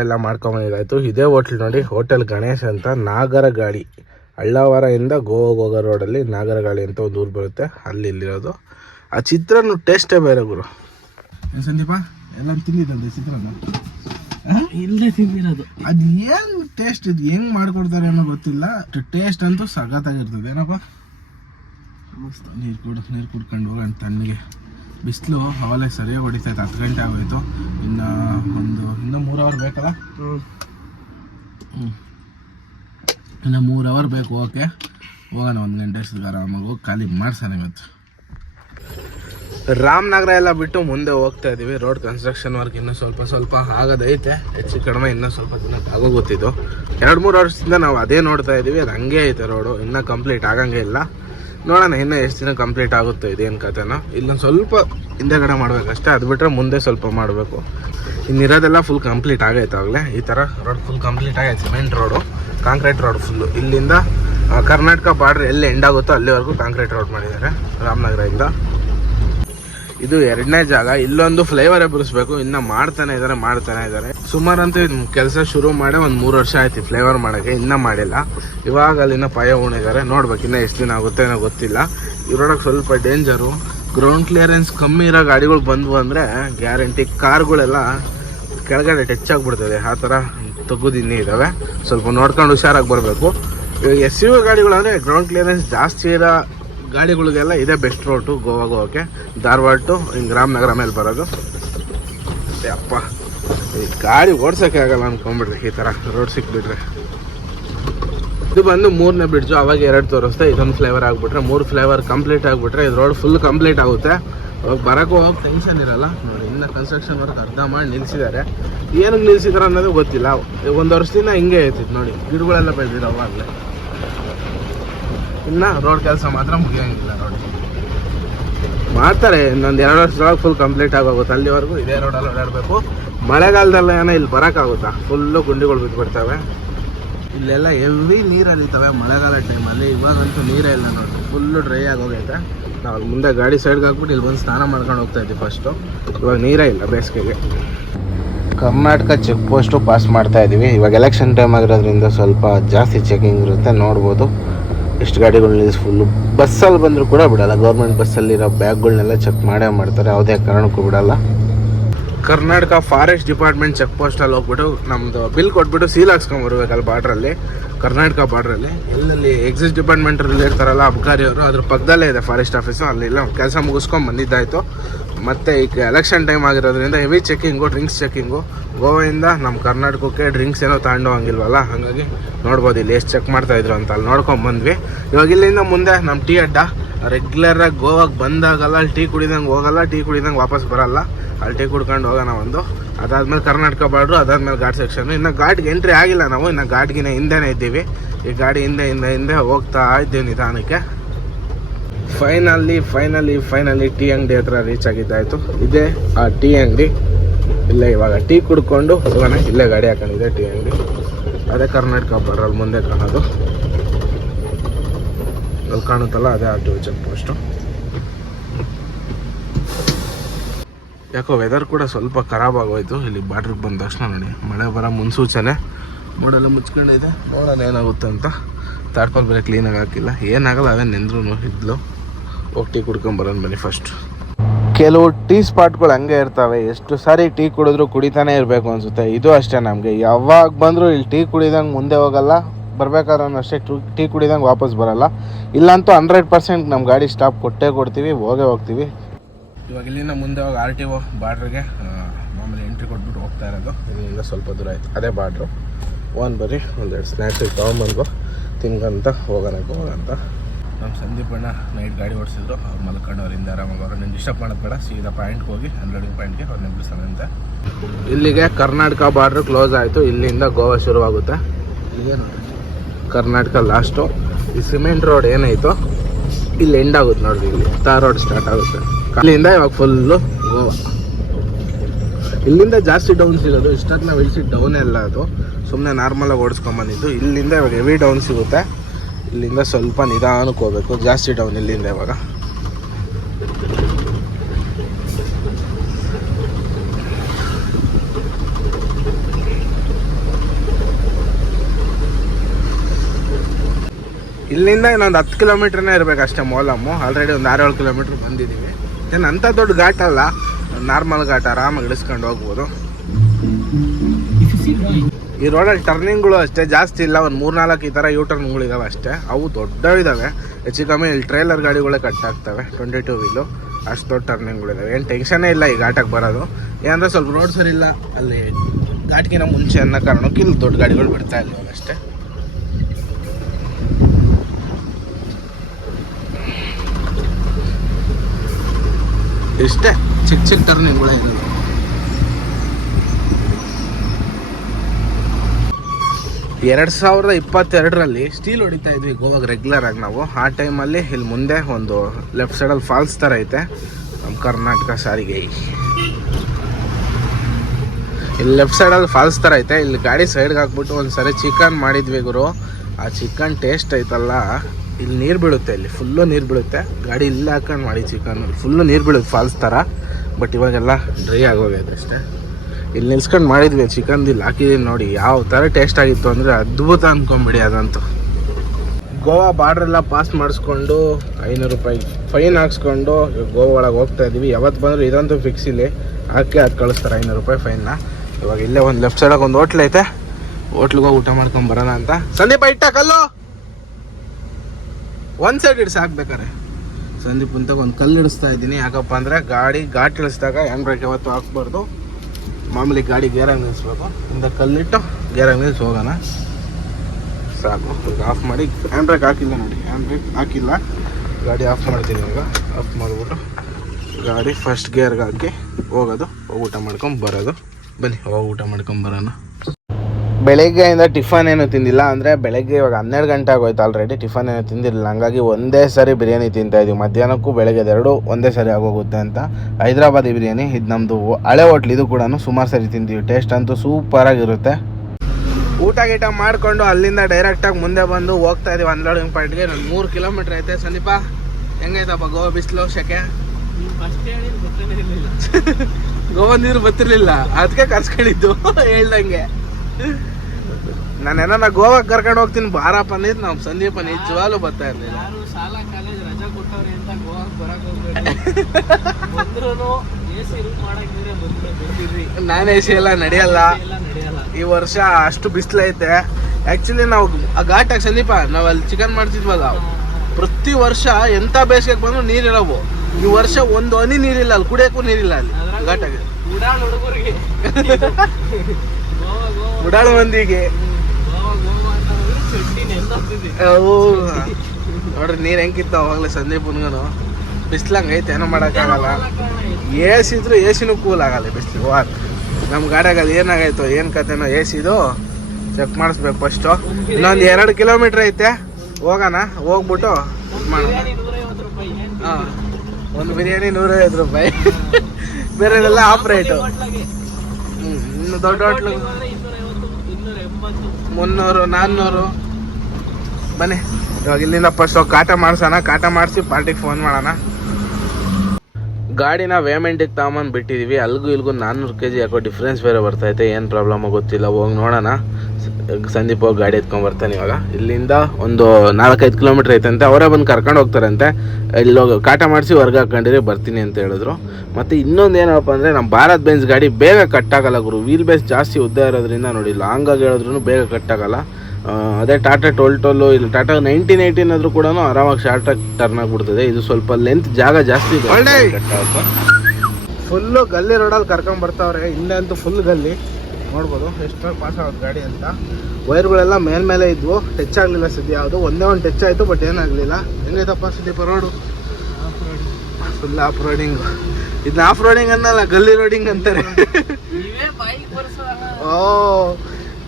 ಎಲ್ಲ ಇದೇ ಹೋಟ್ಲ್ ನೋಡಿ ಹೋಟೆಲ್ ಗಣೇಶ್ ಅಂತ ನಾಗರ ಗಾಡಿ ಹಳ್ಳವಾರದಿಂದ ಗೋವಾ ಹೋಗೋ ರೋಡಲ್ಲಿ ನಾಗರ ಗಾಳಿ ಅಂತ ಒಂದು ಊರು ಬರುತ್ತೆ. ಅಲ್ಲಿ ಇಲ್ಲಿರೋದು. ಆ ಚಿತ್ರನು ಟೇಸ್ಟೇ ಬೇರೆ ಗುರು. ಸಂದೀಪ? ಎಲ್ಲ ತಿಂದಿದ್ದಲ್ಲ ಚಿತ್ರಾನ್ನ
ಇಲ್ಲೇ ತಿಂದಿರೋದು.
ಅದು ಏನು ಟೇಸ್ಟ್ ಇದು ಹೆಂಗ್ ಮಾಡ್ಕೊಡ್ತಾರೆ ಅನ್ನೋ ಗೊತ್ತಿಲ್ಲ. ಟೇಸ್ಟ್ ಅಂತೂ ಸಖತ್ತಾಗಿರ್ತದೆ. ಏನಪ್ಪ? ಮಸ್ತ್. ನೀರು ಕುಡ್ ನೀರು ಕುಡ್ಕೊಂಡು ಹೋಗೋಣ ತಣ್ಣಗೆ. ಬಿಸಿಲು ಅವಾಗಲೇ ಸರಿಯಾಗಿ ಹೊಡಿತೈತೆ. ಹತ್ತು ಗಂಟೆ ಆಗೋಯ್ತು. ಇನ್ನು ಒಂದು ಇನ್ನೂ ಮೂರು ಅವರ್ ಬೇಕಲ್ಲ?
ಹ್ಞೂ
ಇನ್ನು ಮೂರು ಅವರ್ ಬೇಕು. ಓಕೆ ಹೋಗೋಣ ಒಂದು ಗಂಟೆ ಅಷ್ಟೊತ್ತಿಗೆ ಆರಾಮಾಗಿ ಹೋಗಿ ಖಾಲಿ ಮಾಡ್ಸೋಣ ಇವತ್ತು. ರಾಮನಗರ ಎಲ್ಲ ಬಿಟ್ಟು ಮುಂದೆ ಹೋಗ್ತಾ ಇದೀವಿ. ರೋಡ್ ಕನ್ಸ್ಟ್ರಕ್ಷನ್ ವರ್ಕ್ ಇನ್ನೂ ಸ್ವಲ್ಪ ಸ್ವಲ್ಪ ಆಗೋದೈತೆ. ಹೆಚ್ಚು ಕಡಿಮೆ ಇನ್ನೂ ಸ್ವಲ್ಪ ದಿನಕ್ಕೆ ಆಗೋ ಗೊತ್ತಿದ್ದು ಎರಡು ಮೂರು ವರ್ಷದಿಂದ ನಾವು ಅದೇ ನೋಡ್ತಾ ಇದೀವಿ. ಅದು ಹಂಗೆ ಐತೆ ರೋಡು ಇನ್ನೂ ಕಂಪ್ಲೀಟ್ ಆಗಂಗೆ ಇಲ್ಲ. ನೋಡೋಣ, ಇನ್ನೂ ಎಷ್ಟು ದಿನ ಕಂಪ್ಲೀಟ್ ಆಗುತ್ತೆ ಇದೇನು ಕತೆನೋ ಇಲ್ಲೊಂದು ಸ್ವಲ್ಪ ಹಿಂದೆಗಡೆ ಮಾಡ್ಬೇಕಷ್ಟೇ. ಅದು ಬಿಟ್ಟರೆ ಮುಂದೆ ಸ್ವಲ್ಪ ಮಾಡಬೇಕು. ಇನ್ನಿರೋದೆಲ್ಲ ಫುಲ್ ಕಂಪ್ಲೀಟ್ ಆಗೈತೆ ಆಗಲೇ. ಈ ಥರ ರೋಡ್ ಫುಲ್ ಕಂಪ್ಲೀಟ್ ಆಗೈತೆ. Cement road concrete road full ಇಲ್ಲಿಂದ ಕರ್ನಾಟಕ ಬಾರ್ಡ್ರ್ ಎಲ್ಲಿ ಎಂಡ್ ಆಗುತ್ತೋ ಅಲ್ಲಿವರೆಗೂ ಕಾಂಕ್ರೀಟ್ ರೋಡ್ ಮಾಡಿದ್ದಾರೆ ರಾಮನಗರದಿಂದ. ಇದು ಎರಡನೇ ಜಾಗ. ಇಲ್ಲೊಂದು ಫ್ಲೈವರ್ ಎಬ್ಬರಿಸ್ಬೇಕು ಇನ್ನ ಮಾಡ್ತಾನೆ ಇದಾರೆ ಮಾಡ್ತಾನೆ ಇದಾರೆ. ಸುಮಾರು ಅಂತ ಕೆಲಸ ಶುರು ಮಾಡಿ ಒಂದ್ ಮೂರು ವರ್ಷ ಆಯ್ತು ಫ್ಲೈವರ್ ಮಾಡಕ್ಕೆ. ಇನ್ನ ಮಾಡಿಲ್ಲ. ಇವಾಗ ಅಲ್ಲಿನ ಪಾಯ ಉಣಿದಾರೆ ನೋಡ್ಬೇಕು ಇನ್ನ ಎಷ್ಟು ದಿನ ಆಗುತ್ತೆ ಏನೋ ಗೊತ್ತಿಲ್ಲ. ಇವ್ರೊಳಗೆ ಸ್ವಲ್ಪ ಡೇಂಜರು ಗ್ರೌಂಡ್ ಕ್ಲಿಯರೆನ್ಸ್ ಕಮ್ಮಿ ಇರೋ ಗಾಡಿಗಳು ಬಂದ್ವು ಅಂದ್ರೆ ಗ್ಯಾರಂಟಿ ಕಾರ್ಗಳೆಲ್ಲ ಕೆಳಗಡೆ ಟಚ್ ಆಗ್ಬಿಡ್ತದೆ. ಆ ಥರ ತಗ್ಗುದಿನ್ನೇ ಇದ್ದಾವೆ ಸ್ವಲ್ಪ ನೋಡ್ಕೊಂಡು ಹುಷಾರಾಗಿ ಬರಬೇಕು. ಎಸ್ ಯು ಗಾಡಿಗಳು ಅಂದ್ರೆ ಗ್ರೌಂಡ್ ಕ್ಲಿಯರೆನ್ಸ್ ಜಾಸ್ತಿ ಇರೋ ಗಾಡಿಗಳಿಗೆಲ್ಲ ಇದೇ ಬೆಸ್ಟ್ ರೋಟು ಗೋವಾಗ ಹೋಗೋಕ್ಕೆ ಧಾರವಾಡ ಟು ಹಿಂಗೆ ರಾಮನಗರ ಮೇಲೆ ಬರೋದು. ಅಪ್ಪ, ಈ ಗಾಡಿ ಓಡ್ಸೋಕ್ಕೆ ಆಗಲ್ಲ ಅನ್ಕೊಂಬಿಡ್ರಿ ಈ ಥರ ರೋಡ್ ಸಿಕ್ಬಿಟ್ರೆ. ಇದು ಬಂದು ಮೂರನೇ ಬ್ರಿಡ್ಜು ಅವಾಗ ಎರಡು ತೋರಿಸ್ತೆ ಇದೊಂದು ಫ್ಲೇವರ್ ಆಗಿಬಿಟ್ರೆ, ಮೂರು ಫ್ಲೇವರ್ ಕಂಪ್ಲೀಟ್ ಆಗಿಬಿಟ್ರೆ ಇದು ರೋಡ್ ಫುಲ್ ಕಂಪ್ಲೀಟ್ ಆಗುತ್ತೆ. ಅವಾಗ ಬರೋಕ್ಕೂ ಹೋಗಿ ಟೆನ್ಷನ್ ಇರಲ್ಲ. ನೋಡಿ, ಇನ್ನು ಕನ್ಸ್ಟ್ರಕ್ಷನ್ ವರ್ಕ್ ಅರ್ಧ ಮಾಡಿ ನಿಲ್ಲಿಸಿದ್ದಾರೆ ಏನಕ್ಕೆ ನಿಲ್ಸಿದಾರೆ ಅನ್ನೋದು ಗೊತ್ತಿಲ್ಲ. ಒಂದು ವರ್ಷದಿಂದ ಹಿಂಗೆ ಐತಿತ್ತು ನೋಡಿ, ಗಿಡಗಳೆಲ್ಲ ಬೆಳೆದಿರೋ ಅವಾಗಲೇ. ಇನ್ನು ರೋಡ್ ಕೆಲಸ ಮಾತ್ರ ಮುಗಿಯಂಗಿಲ್ಲ ರೋಡ್ ಮಾಡ್ತಾರೆ, ಇನ್ನೊಂದು ಎರಡು ವರ್ಷದೊಳಗೆ ಫುಲ್ ಕಂಪ್ಲೀಟ್ ಆಗೋಗುತ್ತೆ. ಅಲ್ಲಿವರೆಗೂ ಇದೇ ರೋಡಲ್ಲಿ ಓಡಾಡಬೇಕು. ಮಳೆಗಾಲದಲ್ಲ ಏನೋ ಇಲ್ಲಿ ಬರೋಕ್ಕಾಗುತ್ತಾ? ಫುಲ್ಲು ಗುಂಡಿಗಳು ಬಿದ್ದುಬಿಡ್ತವೆ. ಇಲ್ಲೆಲ್ಲ ಹೆವಿ ನೀರು ಹರಿತವೆ ಮಳೆಗಾಲ ಟೈಮಲ್ಲಿ ಇವಾಗಂತೂ ನೀರೇ ಇಲ್ಲ ನೋಡಿ ಫುಲ್ಲು ಡ್ರೈ ಆಗೋಗೈತೆ ನಾವು ಮುಂದೆ ಗಾಡಿ ಸೈಡ್ಗೆ ಹಾಕ್ಬಿಟ್ಟು ಇಲ್ಲಿ ಬಂದು ಸ್ನಾನ ಮಾಡ್ಕೊಂಡು ಹೋಗ್ತಾ ಇದ್ವಿ ಫಸ್ಟು ಇವಾಗ ನೀರೇ ಇಲ್ಲ ಬೇಸಿಗೆಗೆ. ಕರ್ನಾಟಕ ಚೆಕ್ ಪೋಸ್ಟು ಪಾಸ್ ಮಾಡ್ತಾ ಇದ್ದೀವಿ ಇವಾಗ ಎಲೆಕ್ಷನ್ ಟೈಮ್ ಆಗಿರೋದ್ರಿಂದ ಸ್ವಲ್ಪ ಜಾಸ್ತಿ ಚೆಕಿಂಗ್ ಇರುತ್ತೆ, ನೋಡ್ಬೋದು. ಎಷ್ಟು ಗಾಡಿಗಳು ನಿಲ್ಲಿಸಿ ಫುಲ್ಲು ಬಸ್ಸಲ್ಲಿ ಬಂದರೂ ಕೂಡ ಬಿಡಲ್ಲ. ಗೌರ್ಮೆಂಟ್ ಬಸ್ಸಲ್ಲಿರೋ ಬ್ಯಾಗ್ಗಳನ್ನೆಲ್ಲ ಚೆಕ್ ಮಾಡೇ ಮಾಡ್ತಾರೆ. ಯಾವುದೇ ಕಾರಣಕ್ಕೂ ಬಿಡಲ್ಲ. ಕರ್ನಾಟಕ ಫಾರೆಸ್ಟ್ ಡಿಪಾರ್ಟ್ಮೆಂಟ್ ಚೆಕ್ ಪೋಸ್ಟಲ್ಲಿ ಹೋಗ್ಬಿಟ್ಟು ನಮ್ಮದು ಬಿಲ್ ಕೊಟ್ಬಿಟ್ಟು ಸೀಲ್ ಹಾಕ್ಸ್ಕೊಂಬರ್ಬೇಕಲ್ಲ ಬಾರ್ಡ್ರಲ್ಲಿ ಕರ್ನಾಟಕ ಬಾರ್ಡ್ರಲ್ಲಿ ಎಲ್ಲಲ್ಲಿ ಎಕ್ಸಿಸ್ ಡಿಪಾರ್ಟ್ಮೆಂಟಲ್ಲಿ ಇರ್ತಾರಲ್ಲ ಅಬ್ಕಾರಿಯವರು ಅದ್ರ ಪಕ್ಕದಲ್ಲೇ ಇದೆ ಫಾರೆಸ್ಟ್ ಆಫೀಸು ಅಲ್ಲೆಲ್ಲ ಕೆಲಸ ಮುಗಿಸ್ಕೊಂಡು ಬಂದಿದ್ದಾಯಿತು. ಮತ್ತು ಈಗ ಎಲೆಕ್ಷನ್ ಟೈಮ್ ಆಗಿರೋದ್ರಿಂದ ಹೆವಿ ಚೆಕ್ಕಿಂಗು ಡ್ರಿಂಕ್ಸ್ ಚೆಕ್ಕಿಂಗು ಗೋವಾದಿಂದ ನಮ್ಮ ಕರ್ನಾಟಕಕ್ಕೆ ಡ್ರಿಂಕ್ಸ್ ಏನೋ ತಗೊಂಡು ಹಂಗಿಲ್ವಲ್ಲ, ಹಾಗಾಗಿ ನೋಡ್ಬೋದು ಇಲ್ಲಿ ಎಷ್ಟು ಚೆಕ್ ಮಾಡ್ತಾಯಿದ್ರು ಅಂತ. ಅಲ್ಲಿ ನೋಡ್ಕೊಂಡು ಬಂದ್ವಿ. ಇವಾಗ ಇಲ್ಲಿಂದ ಮುಂದೆ ನಮ್ಮ ಟೀ ಅಡ್ಡ. ರೆಗ್ಯುಲರಾಗಿ ಗೋವಾಗೆ ಬಂದಾಗಲ್ಲ, ಅಲ್ಲಿ ಟೀ ಕುಡಿದಂಗೆ ಹೋಗಲ್ಲ, ಟೀ ಕುಡಿದಂಗೆ ವಾಪಸ್ ಬರಲ್ಲ. ಅಲ್ಲಿ ಟೀ ಕುಡ್ಕೊಂಡು ಹೋಗೋಣ ಒಂದು. ಅದಾದ್ಮೇಲೆ ಕರ್ನಾಟಕ ಬಾರ್ಡ್ರು, ಅದಾದ್ಮೇಲೆ ಘಾಟ್ ಸೆಕ್ಷನ್ ಇನ್ನು ಘಾಟ್ಗೆ ಎಂಟ್ರಿ ಆಗಿಲ್ಲ ನಾವು, ಇನ್ನು ಘಾಟ್ಗಿನ ಹಿಂದೆನೇ ಇದ್ದೀವಿ. ಈ ಗಾಡಿ ಹಿಂದೆ ಹಿಂದೆ ಹಿಂದೆ ಹೋಗ್ತಾ ಇದ್ದೀವಿ ನಿಧಾನಕ್ಕೆ. ಫೈನಲಿ ಫೈನಲಿ ಫೈನಲಿ ಟೀ ಅಂಗಡಿ ಹತ್ರ ರೀಚ್ ಆಗಿದ್ದಾಯ್ತು ಇದೇ ಆ ಟೀ ಅಂಗಡಿ. ಇಲ್ಲೇ, ಇವಾಗ ಟೀ ಕುಡ್ಕೊಂಡು ಹೋಗೋಣ. ಇಲ್ಲೇ ಗಾಡಿ ಹಾಕೊಂಡಿದೆ ಟೀ ಅಂಗಡಿ. ಅದೇ ಕರ್ನಾಟಕ ಬರಲ್ಲಿ ಮುಂದೆ ಕಾಣೋದು. ಅಲ್ಲಿ ಕಾಣುತ್ತಲ್ಲ, ಅದೇ ಆಟೋ ಚೆಕ್ ಪೋಸ್ಟು ಯಾಕೋ ವೆದರ್ ಕೂಡ ಸ್ವಲ್ಪ ಖರಾಬ್ ಆಗೋಯ್ತು. ಇಲ್ಲಿ ಬಾರ್ಡ್ರಿಗೆ ಬಂದ ತಕ್ಷಣ ನೋಡಿ. ಮಳೆ ಬರೋ ಮುನ್ಸೂಚನೆ. ಮೋಡೆಲ್ಲ ಮುಚ್ಕೊಂಡಿದೆ. ನೋಡೋಣ ಏನಾಗುತ್ತೆ ಅಂತ. ತಾಡ್ಪಾಲ್ ಬೇರೆ ಕ್ಲೀನಾಗಿ ಹಾಕಿಲ್ಲ. ಏನಾಗಲ್ಲ, ಅವೇ ನೆಂದ್ರು ಇದ್ಲು. ಹೋಗಿ ಟೀ ಕುಡ್ಕೊಂಬರೋಣ ಬನ್ನಿ ಫಸ್ಟ್ ಕೆಲವು ಟೀ ಸ್ಪಾಟ್ಗಳು ಹಂಗೆ ಇರ್ತವೆ. ಎಷ್ಟು ಸಾರಿ ಟೀ ಕುಡಿದ್ರು ಕುಡಿತಾನೆ ಇರಬೇಕು ಅನ್ಸುತ್ತೆ. ಇದು ಅಷ್ಟೇ ನಮಗೆ. ಯಾವಾಗ ಬಂದರೂ ಇಲ್ಲಿ ಟೀ ಕುಡಿದಂಗೆ ಮುಂದೆ ಹೋಗಲ್ಲ. ಬರ್ಬೇಕಾದ್ರೆ ಅಷ್ಟೇ ಟೂ ಕುಡಿದಂಗೆ ವಾಪಸ್ ಬರಲ್ಲ. ಇಲ್ಲಂತೂ ಹಂಡ್ರೆಡ್ ಪರ್ಸೆಂಟ್ ನಮ್ಮ ಗಾಡಿ ಸ್ಟಾಪ್ ಕೊಟ್ಟೇ ಕೊಡ್ತೀವಿ ಹೋಗೇ ಹೋಗ್ತೀವಿ. ಇವಾಗ ಇಲ್ಲಿಂದ ಮುಂದೆ ಹೋಗಿ ಆರ್ ಟಿ ಒ ಬಾರ್ಡ್ರಿಗೆ ಮಾಮೂಲಿ ಎಂಟ್ರಿ ಕೊಟ್ಬಿಟ್ಟು ಹೋಗ್ತಾ ಇರೋದು. ಇಲ್ಲಿಂದ ಸ್ವಲ್ಪ ದೂರ ಆಯಿತು. ಅದೇ ಬಾರ್ಡ್ರು. ಒಂದು ಬರೀ ಒಂದೆರಡು ಸ್ನ್ಯಾಕ್ಸ್ ತೊಗೊಂಬಂದು ತಿನ್ಕಂತ ಹೋಗೋಣ ಹೋಗೋಣ ಅಂತ. ನಮ್ಮ ಸಂದೀಪ್ ಅಣ್ಣ ನೈಟ್ ಗಾಡಿ ಓಡಿಸಿದ್ರು. ಅವ್ರು ಮಲ್ಕೊಂಡು ಅವರಿಂದ ಆರಾಮಾಗಿ ಅವ್ರು ಡಿಸ್ಟರ್ಬ್ ಮಾಡೋದು ಬೇಡ. ಸೀದಾ ಪಾಯಿಂಟ್ಗೆ ಹೋಗಿ ಅನ್ಲೋಡಿಂಗ್ ಪಾಯಿಂಟ್ಗೆ ಅವ್ರನ್ನ ಅಂತ. ಇಲ್ಲಿಗೆ ಕರ್ನಾಟಕ ಬಾರ್ಡ್ರ್ ಕ್ಲೋಸ್ ಆಯಿತು. ಇಲ್ಲಿಂದ ಗೋವಾ ಶುರುವಾಗುತ್ತೆ. ನೋಡಿ ಕರ್ನಾಟಕ ಲಾಸ್ಟು ಈ ಸಿಮೆಂಟ್ ರೋಡ್ ಏನಾಯಿತು ಇಲ್ಲಿ ಎಂಡ್ ಆಗುತ್ತೆ ನೋಡಿ ಇಲ್ಲಿ. ತಾರ್ ರೋಡ್ ಸ್ಟಾರ್ಟ್ ಆಗುತ್ತೆ. ಅಲ್ಲಿಂದ ಇವಾಗ ಫುಲ್ಲು ಗೋವಾ. ಇಲ್ಲಿಂದ ಜಾಸ್ತಿ ಡೌನ್ ಸಿಗೋದು ಇಷ್ಟೊತ್ತು ನಾವು ಇಳಿಸಿ ಡೌನ್ ಎಲ್ಲ ಅದು. ಸುಮ್ಮನೆ ನಾರ್ಮಲಾಗಿ ಓಡಿಸ್ಕೊಂಬಂದಿದ್ದು ಇಲ್ಲಿಂದ ಇವಾಗ ಹೆವಿ ಡೌನ್ ಸಿಗುತ್ತೆ. ಇಲ್ಲಿಂದ ಸ್ವಲ್ಪ ನಿಧಾನಕ್ಕೆ ಹೋಗ್ಬೇಕು. ಜಾಸ್ತಿ ಡೌನ್ ಇಲ್ಲಿಂದ ಇವಾಗ. ಇಲ್ಲಿಂದ ಇನ್ನೊಂದು ಹತ್ತು ಕಿಲೋಮೀಟ್ರನೇ ಇರಬೇಕು ಅಷ್ಟೇ ಮೋಲಮ್ಮು ಆಲ್ರೆಡಿ ಒಂದು ಆರೇಳು ಕಿಲೋಮೀಟ್ರ್ ಬಂದಿದ್ದೀವಿ ಏನು ಅಂಥ ದೊಡ್ಡ ಘಾಟ್ ಅಲ್ಲ. ನಾರ್ಮಲ್ ಘಾಟ್, ಆರಾಮಾಗಿ ಇಳಿಸ್ಕೊಂಡು ಹೋಗ್ಬೋದು. ಈ ರೋಡಲ್ಲಿ ಟರ್ನಿಂಗ್ಗಳು ಅಷ್ಟೇ ಜಾಸ್ತಿ ಇಲ್ಲ. ಒಂದು ಮೂರ್ನಾಲ್ಕು ಈ ಥರ ಯೂ ಟರ್ನ್ಗಳಿದಾವೆ ಅಷ್ಟೇ. ಅವು ದೊಡ್ಡವಿದ್ದಾವೆ ಹೆಚ್ಚು ಕಮ್ಮಿ ಇಲ್ಲಿ ಟ್ರೈಲರ್ ಗಾಡಿಗಳೇ ಕಟ್ ಆಗ್ತವೆ. ಟ್ವೆಂಟಿ ಟೂ ವೀಲು ಅಷ್ಟು ದೊಡ್ಡ ಟರ್ನಿಂಗ್ಗಳಿದಾವೆ ಏನು ಟೆನ್ಷನೇ ಇಲ್ಲ ಈ ಘಾಟಕ್ಕೆ ಬರೋದು. ಏನಂದ್ರೆ ಸ್ವಲ್ಪ ರೋಡ್ ಸರಿ ಇಲ್ಲ. ಅಲ್ಲಿ ಘಾಟ್ಗಿನ ಮುಂಚೆ ಅನ್ನೋ ಕಾರಣಕ್ಕೆ ಇಲ್ಲಿ ದೊಡ್ಡ ಗಾಡಿಗಳು ಬಿಡ್ತಾ ಇಲ್ಲ ಅಷ್ಟೇ. ಇಷ್ಟೇ. ಚಿಕ್ಕ ಚಿಕ್ಕ ಟರ್ನಿಂಗ್ಗಳೇ ಇರೋದು. ಎರಡು ಸಾವಿರದ ಇಪ್ಪತ್ತೆರಡರಲ್ಲಿ ಸ್ಟೀಲ್ ಹೊಡಿತಾ ಇದ್ವಿ ಗೋವಾಗ ರೆಗ್ಯುಲರ್ ಆಗಿ ನಾವು. ಆ ಟೈಮಲ್ಲಿ ಇಲ್ಲಿ ಮುಂದೆ ಒಂದು ಲೆಫ್ಟ್ ಸೈಡಲ್ಲಿ ಫಾಲ್ಸ್ ಥರ ಐತೆ. ನಮ್ಮ ಕರ್ನಾಟಕ ಸಾರಿಗೆ. ಇಲ್ಲಿ ಲೆಫ್ಟ್ ಸೈಡಲ್ಲಿ ಫಾಲ್ಸ್ ಥರ ಐತೆ. ಇಲ್ಲಿ ಗಾಡಿ ಸೈಡ್ಗೆ ಹಾಕ್ಬಿಟ್ಟು ಒಂದು ಸರಿ ಚಿಕನ್ ಮಾಡಿದ್ವಿ ಗುರು. ಆ ಚಿಕನ್ ಟೇಸ್ಟ್ ಐತಲ್ಲ. ಇಲ್ಲಿ ನೀರು ಬೀಳುತ್ತೆ ಇಲ್ಲಿ. ಫುಲ್ಲು ನೀರು ಬೀಳುತ್ತೆ. ಗಾಡಿ ಇಲ್ಲಿ ಹಾಕೊಂಡು ಮಾಡಿ ಚಿಕನ್ ಫುಲ್ಲು ನೀರು ಬೀಳುತ್ತೆ ಫಾಲ್ಸ್ ಥರ ಬಟ್ ಇವಾಗೆಲ್ಲ ಡ್ರೈ ಆಗೋಗೈತೆ ಅಷ್ಟೇ ಇಲ್ಲಿ ನಿಲ್ಸ್ಕೊಂಡು ಮಾಡಿದ್ವಿ ಚಿಕನ್ ಇಲ್ಲಿ ಹಾಕಿದೀನಿ ನೋಡಿ. ಯಾವ ಥರ ಟೇಸ್ಟ್ ಆಗಿತ್ತು ಅಂದರೆ ಅದ್ಭುತ ಅಂದ್ಕೊಂಬಿಡಿ ಅದಂತೂ. ಗೋವಾ ಬಾರ್ಡ್ರೆಲ್ಲ ಪಾಸ್ ಮಾಡಿಸ್ಕೊಂಡು ಐನೂರು ರೂಪಾಯಿ ಫೈನ್ ಹಾಕ್ಸ್ಕೊಂಡು ಗೋವಾ ಒಳಗೆ ಹೋಗ್ತಾ ಇದ್ದೀವಿ ಯಾವತ್ತು ಬಂದರೂ ಇದಂತೂ ಫಿಕ್ಸ್ ಇಲ್ಲಿ. ಹಾಕಿ ಅದು ಕಳಿಸ್ತಾರೆ ಐನೂರು ರೂಪಾಯಿ ಫೈನ್ನ ಇವಾಗ ಇಲ್ಲೇ ಒಂದು ಲೆಫ್ಟ್ ಸೈಡಾಗ ಒಂದು ಹೋಟ್ಲ್ ಐತೆ. ಹೋಟ್ಲಿಗೆ ಹೋಗಿ ಊಟ ಮಾಡ್ಕೊಂಡು ಬರೋಣ ಅಂತ. ಸಂದೀಪ ಇಟ್ಟ ಕಲ್ಲು ಒಂದು ಸೈಡ್ ಇಡ್ಸಿ ಹಾಕ್ಬೇಕಾರೆ. ಸಂದೀಪ್ ಅಂತ ಒಂದು ಕಲ್ಲು ಇಡಿಸ್ತಾ ಇದ್ದೀನಿ ಯಾಕಪ್ಪ ಅಂದರೆ ಗಾಡಿ ಘಾಟ್ ಇಳಿಸಿದಾಗ ಹ್ಯಾಂಡ್ ಬ್ರೇಕ್ ಯಾವತ್ತು ಹಾಕ್ಬಾರ್ದು. ಮಾಮೂಲಿ ಗಾಡಿ ಗೇರಾಗಿ ನಿಲ್ಲಿಸ್ಬೇಕು ಇಂದ ಕಲ್ಲಿಟ್ಟು ಗೇರಾಗಿ ನಿಲ್ಲಿಸಿ ಹೋಗೋಣ. ಸಾಕು. ಈಗ ಆಫ್ ಮಾಡಿ ಹ್ಯಾಂಡ್ ಬ್ರೇಕ್ ಹಾಕಿಲ್ಲ ನೋಡಿ. ಹ್ಯಾಂಡ್ ಬ್ರೇಕ್ ಹಾಕಿಲ್ಲ. ಗಾಡಿ ಆಫ್ ಮಾಡ್ತೀನಿ ಇವಾಗ. ಆಫ್ ಮಾಡಿಬಿಟ್ಟು ಗಾಡಿ ಫಸ್ಟ್ ಗೇರ್ಗೆ ಹಾಕಿ ಹೋಗೋದು ಹೋಗಿ ಊಟ ಮಾಡ್ಕೊಂಡು ಬರೋದು. ಬನ್ನಿ ಹೋಗಿ ಊಟ ಮಾಡ್ಕೊಂಡು ಬರೋಣ. ಬೆಳಗ್ಗೆಯಿಂದ ಟಿಫನ್ ಏನು ತಿಂದಿಲ್ಲ ಅಂದರೆ ಬೆಳಗ್ಗೆ ಇವಾಗ ಹನ್ನೆರಡು ಗಂಟೆ ಆಗೋಯ್ತು ಆಲ್ರೆಡಿ ಟಿಫನ್ ಏನು ತಿಂದಿರಲಿಲ್ಲ. ಹಂಗಾಗಿ ಒಂದೇ ಸರಿ ಬಿರಿಯಾನಿ ತಿಂತಾ ಇದೀವಿ. ಮಧ್ಯಾಹ್ನಕ್ಕೂ ಬೆಳಗ್ಗೆ ಎರಡು ಒಂದೇ ಸರಿ ಆಗೋಗುತ್ತೆ ಅಂತ ಹೈದ್ರಾಬಾದಿ ಬಿರಿಯಾನಿ ಇದು ನಮ್ಮದು ಹಳೆ ಹೋಟ್ಲ್. ಇದು ಕೂಡ ಸುಮಾರು ಸರಿ ತಿಂತೀವಿ. ಟೇಸ್ಟ್ ಅಂತೂ ಸೂಪರಾಗಿರುತ್ತೆ ಊಟ ಗೀಟ ಮಾಡಿಕೊಂಡು ಅಲ್ಲಿಂದ ಡೈರೆಕ್ಟಾಗಿ ಮುಂದೆ ಬಂದು ಹೋಗ್ತಾ ಇದೀವಿ ಅನ್ಲೋಡಿಂಗ್ ಪಾಯಿಂಟ್ಗೆ ನಾನು ಮೂರು ಕಿಲೋಮೀಟ್ರ್ ಐತೆ. ಸಂದೀಪ ಹೆಂಗೈತಪ್ಪ ಗೋವಾ ಬಿಸಿಲು ಶೆಕೆ [LAUGHS] ಗೋವಾ ನೀರು ಬರ್ತಿರ್ಲಿಲ್ಲ. ಅದಕ್ಕೆ ಕರ್ಸ್ಕೊಂಡಿದ್ದು. [LAUGHS] ಹೇಳ್ದಂಗೆ. ನಾನು ಗೋವಾ ಕರ್ಕೊಂಡು ಹೋಗ್ತೀನಿ. ಬಾರಪ್ಪ ಅಂದಿದ್ ನಾವು ಸಂದೀಪ ನಿಜವಾಗ್ಲೂ ಬರ್ತಾ ಇರ್ಲಿಲ್ಲ
ಯಾರು ಶಾಲಾ ಕಾಲೇಜ್ ರಜಾ ಕೊಟ್ಟವ್ರೆ ಅಂತ ಗೋವಾಕ್ ಬರಕ್ ಹೋಗ್ಬೇಕು ಬಂದ್ರು ಎ ಸಿ ಬಂದ್ರೆ
ನಾನ್ ಎ ಸಿ ಎಲ್ಲ ನಡೆಯಲ್ಲ.
ಎಲ್ಲ ನಡೆಯಲ್ಲ.
ಈ ವರ್ಷ ಅಷ್ಟು ಬಿಸಿಲೈತೆ ಆಕ್ಚುಲಿ ನಾವು ಆ ಘಾಟಾಗ ಸಂದೀಪ ನಾವು ಅಲ್ಲಿ ಚಿಕನ್ ಮಾಡ್ತಿದ್ವಲ್ಲ ಪ್ರತಿ ವರ್ಷ ಎಂತ ಬೇಸಿಗೆ ಬಂದ್ರು ನೀರಿರವು ಈ ವರ್ಷ ಒಂದು ಹನಿ ನೀರಿಲ್ಲ ಅಲ್ಲಿ ಕುಡಿಯಕ್ಕೂ ನೀರಿಲ್ಲ ಅಲ್ಲಿ ಘಾಟಾಗೆ
ಹುಡುಗರಿಗೆ. [LAUGHS]
ಉಡಾಳು ಮಂದಿಗೆ
ಗೋವಾ ಗೋವಾ ಅಂತಂದ್ರೆ ಚಡ್ಡಿ ನೆಂದಾಗ್ತಿದೆ
ನೋಡ್ರಿ, ನೀರ್ ಹೆಂಗಿತ್ತು ಅವಾಗಲೇ ಸಂದೀಪನ್ಗನು ಬಿಸ್ಲಂಗ್ ಐತೆ, ಏನೋ ಮಾಡೋಕ್ಕಾಗಲ್ಲ. ಎ ಸಿ ಇದ್ರು ಎ ಸಿನೂ ಕೂಲ್ ಆಗಲ್ಲ ಬಿಸ್ಲು. ಹೋಗಕ್ಕೆ ನಮ್ಮ ಗಾಡಿಯಾಗ ಅದು ಏನಾಗೈತೋ, ಏನು ಕತೆನೋ ಎ ಸಿದು ಚೆಕ್ ಮಾಡಿಸ್ಬೇಕು ಫಸ್ಟು ಇನ್ನೊಂದು ಎರಡು ಕಿಲೋಮೀಟ್ರ್ ಐತೆ. ಹೋಗೋಣ, ಹೋಗ್ಬಿಟ್ಟು ಮಾಡೋಣ. ಹಾಂ, ಒಂದು ಬಿರಿಯಾನಿ ನೂರೈವತ್ತು ರೂಪಾಯಿ. ಬೇರೆದೆಲ್ಲ ಆಫ್ ರೇಟು ಹ್ಞೂ ಇನ್ನು ದೊಡ್ಡ ಹೋಟ್ಲು ಮುನ್ನೂರು, ನಾನ್ನೂರು. ಬನ್ನಿ. ಇವಾಗ ಇಲ್ಲಿಂದ ಫಸ್ಟ್ ಕಾಟ ಮಾಡ್ಸೋಣ. ಕಾಟ ಮಾಡಿಸಿ ಪಾರ್ಟಿಗೆ ಫೋನ್ ಮಾಡೋಣ. ಗಾಡಿನ ವೇಮೆಂಟಿಗೆ ತಗೊಂಬಂದು ಬಿಟ್ಟಿದ್ದೀವಿ ಅಲ್ಲಿಗೂ ಇಲ್ಲಿಗೂ ನಾನ್ನೂರು ಕೆ ಜಿ ಯಾಕೋ ಡಿಫ್ರೆನ್ಸ್ ಬೇರೆ ಬರ್ತೈತೆ ಏನು ಪ್ರಾಬ್ಲಮ್ ಗೊತ್ತಿಲ್ಲ. ಹೋಗಿ ನೋಡೋಣ. ಸಂದೀಪ್ ಹೋಗಿ ಗಾಡಿ ಎತ್ಕೊಂಡ್ ಬರ್ತಾನೆ ಇವಾಗ. ಇಲ್ಲಿಂದ ಒಂದು ನಾಲ್ಕೈದು ಕಿಲೋಮೀಟ್ರ್ ಐತಂತೆ ಅವರೇ ಬಂದು ಕರ್ಕೊಂಡು ಹೋಗ್ತಾರಂತೆ. ಇಲ್ಲಿ ಹೋಗಿ ಕಾಟ ಮಾಡಿಸಿ ಹೊರ್ಗೆ ಹಾಕೊಂಡಿರಿ, ಬರ್ತೀನಿ ಅಂತ ಹೇಳಿದ್ರು. ಮತ್ತು ಇನ್ನೊಂದು ಏನಪ್ಪ ಅಂದರೆ ನಮ್ಮ ಭಾರತ್ ಬೆನ್ಸ್ ಗಾಡಿ ಬೇಗ ಕಟ್ಟಾಗಲ್ಲ ಗುರು. ವೀಲ್ ಬೇಸ್ ಜಾಸ್ತಿ ಉದ್ದ ಇರೋದ್ರಿಂದ ನೋಡಿ ಲಾಂಗಾಗಿ ಹೇಳಿದ್ರು ಬೇಗ ಕಟ್ಟಾಗಲ್ಲ ಅದೇ ಟಾಟಾ ಟೋಲ್ ಟೋಲು ಇಲ್ಲ ಟಾಟಾ ನೈನ್ಟೀನ್ ಏಯ್ಟೀನ್ ಆದರೂ ಕೂಡ ಆರಾಮಾಗಿ ಶಾರ್ಟಾಗಿ ಟರ್ನ್ ಆಗಿಬಿಡ್ತದೆ. ಇದು ಸ್ವಲ್ಪ ಲೆಂತ್ ಜಾಗ ಜಾಸ್ತಿ ಇದೆ. ಫುಲ್ಲು ಗಲ್ಲಿ ರೋಡಲ್ಲಿ ಕರ್ಕೊಂಡ್ ಬರ್ತಾವ್ರೆ ಹಿಂದೆ ಅಂತೂ ಫುಲ್ ಗಲ್ಲಿ. ನೋಡ್ಬೋದು ಎಷ್ಟು ಪಾಸ್ ಆಗುತ್ತೆ ಗಾಡಿ ಅಂತ. ವೈರ್ಗಳೆಲ್ಲ ಮೇಲ್ಮೇಲೆ ಇದ್ವು ಟಚ್ ಆಗಲಿಲ್ಲ ಸದ್ಯ ಯಾವುದು. ಒಂದೇ ಒಂದು ಟಚ್ ಆಯಿತು ಬಟ್ ಏನಾಗಲಿಲ್ಲ ಹೆಂಗೈತಪ್ಪ Sudeep road full off roading ಇದನ್ನ ಆಫ್ ರೋಡಿಂಗ್ ಅನ್ನಲ್ಲ ಗಲ್ಲಿ ರೋಡಿಂಗ್ ಅಂತಾರೆ.
ನೀವೇ ಬೈಕ್ ಬರ್ಸೋದಲ್ಲ
ಓ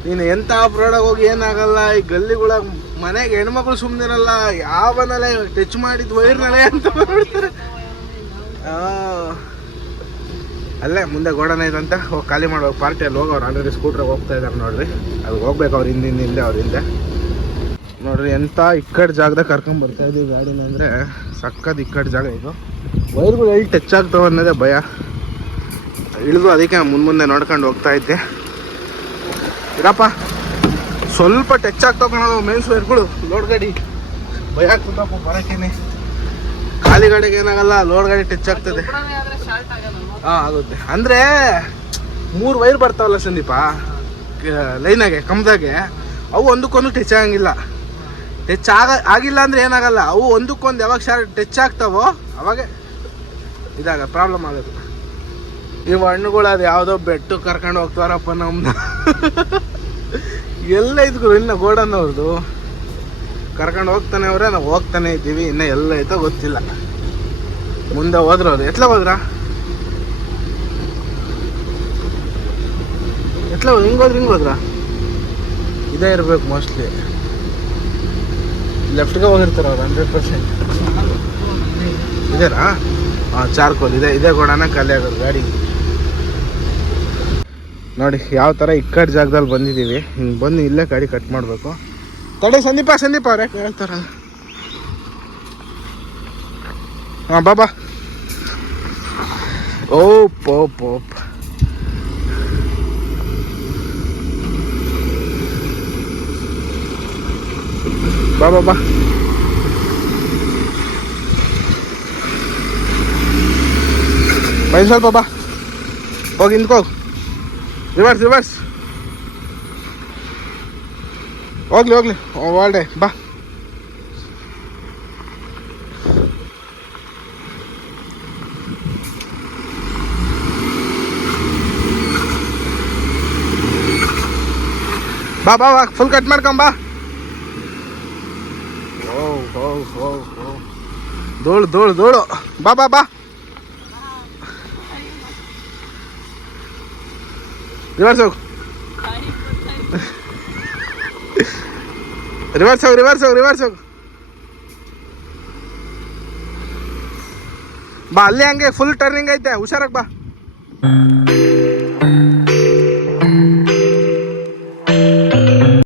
ನೀನು ಎಂಥ ರೋಡಾಗ ಹೋಗಿ ಏನಾಗಲ್ಲ ಈ ಗಲ್ಲಿಗಳ ಮನೆಗೆ ಹೆಣ್ಮಕ್ಳು ಸುಮ್ಮನಿರಲ್ಲ ಯಾವನಲ್ಲ ಟಚ್ ಮಾಡಿದ್ ವೈರ್ನಲ್ಲೇ ಅಂತ ಆ, ಅಲ್ಲೇ ಮುಂದೆ ಗೋಡನ ಇದಂತ ಹೋಗಿ ಖಾಲಿ ಮಾಡ್ಬೇಕು ಪಾರ್ಟಿಯಲ್ಲಿ ಹೋಗೋರು ಆಲ್ರೆಡಿ ಸ್ಕೂಟ್ರಾಗ ಹೋಗ್ತಾ ಇದ್ದಾರೆ ನೋಡ್ರಿ. ಅದು ಹೋಗ್ಬೇಕು ಅವ್ರ ಹಿಂದಿಂದ ಹಿಂದೆ ಅವ್ರ ಹಿಂದೆ. ನೋಡ್ರಿ ಎಂಥ ಇಕ್ಕಡ್ ಜಾಗದಾಗ ಕರ್ಕೊಂಡು ಬರ್ತಾ ಇದೀವಿ ಗಾಡಿನ ಅಂದರೆ ಸಕ್ಕದ ಇಕ್ಕಡ್ ಜಾಗ ಇದು. ವೈರ್ಗಳು ಎಲ್ಲಿ ಟಚ್ ಆಗ್ತಾವ ಅನ್ನೋದೇ ಭಯ. ಇಳಿದು ಅದಕ್ಕೆ ಮುಂದೆ ಮುಂದೆ ನೋಡ್ಕೊಂಡು ಹೋಗ್ತಾ ಇದ್ದೆ. ಇರಪ್ಪ. ಸ್ವಲ್ಪ ಟಚ್ ಆಗ್ತಾವ ಕಣೋ ಮೇನ್ಸ್ ವೈರ್ಗಳು ಲೋಡ್ ಗಾಡಿ. ಭಯ ಆಗ್ತದಪ್ಪ ಬರಕೇನೆ. ಖಾಲಿ ಗಾಡಿಗೆ ಏನಾಗಲ್ಲ ಲೋಡ್ ಗಾಡಿ ಟಚ್ ಆಗ್ತದೆ. ಹಾ, ಆಗುತ್ತೆ. ಅಂದ್ರೆ, ಮೂರು ವೈರ್ ಬರ್ತಾವಲ್ಲ ಸಂದೀಪ ಲೈನಾಗೆ ಕಂಬದಾಗೆ, ಅವು ಒಂದಕ್ಕೊಂದು ಟಚ್ ಆಗಂಗಿಲ್ಲ. ಟಚ್ ಆಗ, ಆಗಿಲ್ಲ ಅಂದ್ರೆ ಏನಾಗಲ್ಲ, ಅವು ಒಂದಕ್ಕೊಂದು ಯಾವಾಗ ಶಾರ್ಟ್ ಟಚ್ ಆಗ್ತಾವೋ, ಅವಾಗ ಇದಾಗ ಪ್ರಾಬ್ಲಮ್ ಆಗುತ್ತೆ. ಇವು ಹಣ್ಣುಗಳು ಅದು ಯಾವುದೋ ಬೆಟ್ಟು ಕರ್ಕೊಂಡು ಹೋಗ್ತಾರಪ್ಪ ನಮ್ಮ ಎಲ್ಲ ಇದ್ಕು ಇನ್ನು ಗೋಡನ್ ಅವ್ರದ್ದು ಕರ್ಕೊಂಡು ಹೋಗ್ತಾನೆ ಅವ್ರೆ, ನಾವು ಹೋಗ್ತಾನೆ ಇದ್ದೀವಿ, ಇನ್ನು ಎಲ್ಲ ಐತೋ ಗೊತ್ತಿಲ್ಲ. ಮುಂದೆ ಹೋದ್ರು ಅವ್ರು ಎತ್ಲ ಹೋದ್ರ? ಎತ್ಲ ಹಿಂಗೆ ಹೋದ್ರೆ, ಹಿಂಗೆ ಹೋದ್ರ? ಇದೇ ಇರಬೇಕು ಮೋಸ್ಟ್ಲಿ. ಲೆಫ್ಟ್ಗೆ ಹೋಗಿರ್ತಾರೆ ಅವ್ರು, ಹಂಡ್ರೆಡ್ ಪರ್ಸೆಂಟ್. ಇದೇನಾ? ಹಾಂ ಚಾರ್ಕೋಲ್, ಇದೆ, ಇದೇ ಗೋಡನ ಖಾಲಿ ಆಗೋದು ಗಾಡಿ ನೋಡಿ, ಯಾವ ಥರ ಇಕ್ಕಟ್ ಜಾಗದಲ್ಲಿ ಬಂದಿದ್ದೀವಿ. ಹಿಂಗೆ ಬಂದು ಇಲ್ಲೇ ಗಾಡಿ ಕಟ್ ಮಾಡಬೇಕು. ತಡೆ, ಸಂದೀಪ ಸಂದೀಪ ಅವ್ರೆ. ಹೇಳ್ತಾರ. ಹಾಂ ಬಾಬಾ ಓಪ್ ಓಪ್ ಓಪ್. ಬಾ ಬಾ ಬಾ. ಬೈ. ಬಾಬಾ ಹೋಗಿ ನಿಂತ್ಕೋ. ರಿವರ್ಸ್ ರಿವರ್ಸ್ ಹೋಗ್ಲಿ ಹೋಗ್ಲಿ ಒಳ್ಳೆ ಬಾ ಬಾ ಬಾ ಬಾ ಫುಲ್ ಕಟ್ ಮಾಡ್ಕೊಂಬಾ ಓ ಹೋ ಹೋ ಹೋ ಧೂಳು ಧೂಳು ಧೂಳು ಬಾ ಬಾ ಬಾ ರಿವರ್ಸ್ ಹೋಗು ರಿವರ್ಸ್ ಹೋಗು ರಿವರ್ಸ್ ಹೋಗು ರಿವರ್ಸ್ ಹೋಗು ಬಾ ಅಲ್ಲಿ ಹಂಗೆ ಫುಲ್ ಟರ್ನಿಂಗ್ ಐತೆ ಹುಷಾರಾಗಿ ಬಾ